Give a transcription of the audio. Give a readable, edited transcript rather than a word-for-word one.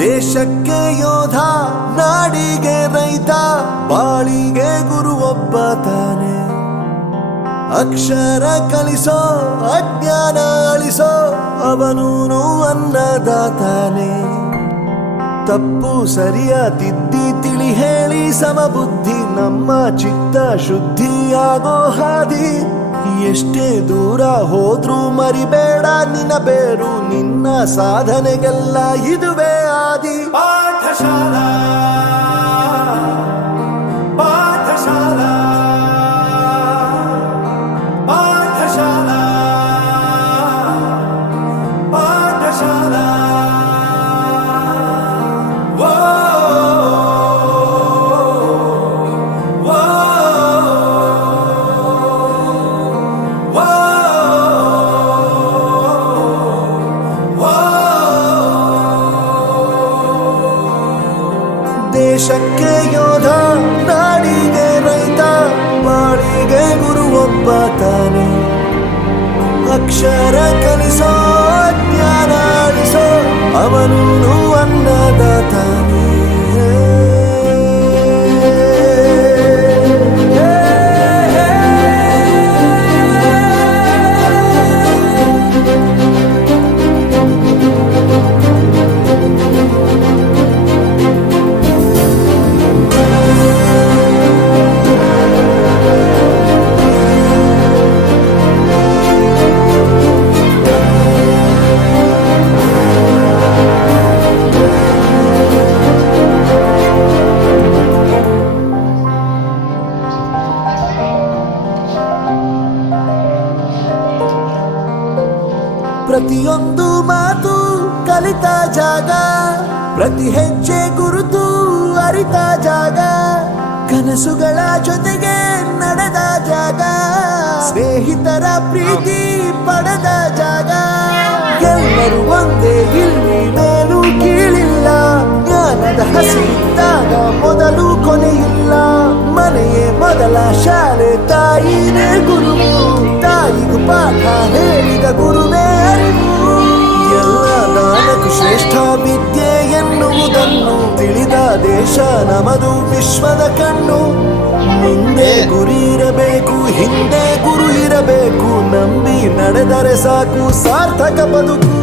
ದೇಶಕ್ಕೆ ಯೋಧ, ನಾಡಿಗೆ ರೈತ, ಬಾಳಿಗೆ ಗುರು ಒಬ್ಬ ತಾನೆ. ಅಕ್ಷರ ಕಲಿಸೋ, ಅಜ್ಞಾನ ಅಳಿಸೋ, ಅವನೂನು ಅನ್ನದಾತಾನೆ. ತಪ್ಪು ಸರಿಯ ತಿದ್ದಿ ತಿಳಿ ಹೇಳಿ ಸಮಬುದ್ಧಿ, ನಮ್ಮ ಚಿತ್ತ ಶುದ್ಧಿಯಾಗೋ ಹಾದಿ. ಎಷ್ಟೇ ದೂರ ಹೋದ್ರೂ ಮರಿಬೇಡ ನಿನ್ನ ಬೇರು, ನಿನ್ನ ಸಾಧನೆಗೆಲ್ಲ ಇದುವೇ ಆದಿ. ಪಾಠಶಾಲಾ ಪಾಠಶಾಲಾ ಪಾಠಶಾಲಾ ಪಾಠಶಾಲಾ. ದೇಶಕ್ಕೆ ಯೋಧ, ನಾಡಿಗೆ ರೈತ, ಬಾಳಿಗೆ ಗುರು ಒಬ್ಬ ತಾನೆ. ಅಕ್ಷರ ಕಲಿಸೋ, ಜ್ಞಾನ ಅಳಿಸೋ, ಅವನೂನು ಅನ್ನದಾತಾನೆ. ಪ್ರತಿಯೊಂದು ಮಾತು ಕಲಿತ ಜಾಗ, ಪ್ರತಿ ಹೆಜ್ಜೆ ಗುರುತು ಅರಿತ ಜಾಗ, ಕನಸುಗಳ ಜೊತೆಗೆ ನಡೆದ ಜಾಗ, ಸ್ನೇಹಿತರ ಪ್ರೀತಿ ಪಡೆದ ಜಾಗ. ಎಲ್ಲರೂ ಒಂದೇ, ಇಲ್ಲಿ ಮೇಲೂ ಕೀಳಿಲ್ಲ, ಜ್ಞಾನದ ಹಸಿದಾಗ ಮೊದಲು ಕೊನೆಯಿಲ್ಲ. ಮನೆಯೇ ಮೊದಲ ಶಾಲೆ, ತಾಯಿನೇ ಗುರುವು, ತಾಯಿಗೂ ಪಾಠ ಹೇಳಿದ ಗುರುವೇ ಅರಿವು. ಎಲ್ಲ ದಾನಕ್ಕೂ ಶ್ರೇಷ್ಠ ವಿದ್ಯೆ ಎನ್ನುವುದನ್ನು ತಿಳಿದ ದೇಶ ನಮದು, ವಿಶ್ವದ ಕಣ್ಣು. ಮುಂದೆ ಗುರಿ ಇರಬೇಕು, ಹಿಂದೆ ಗುರು ಇರಬೇಕು, ನಂಬಿ ನಡೆದರೆ ಸಾಕು ಸಾರ್ಥಕ ಬದುಕು.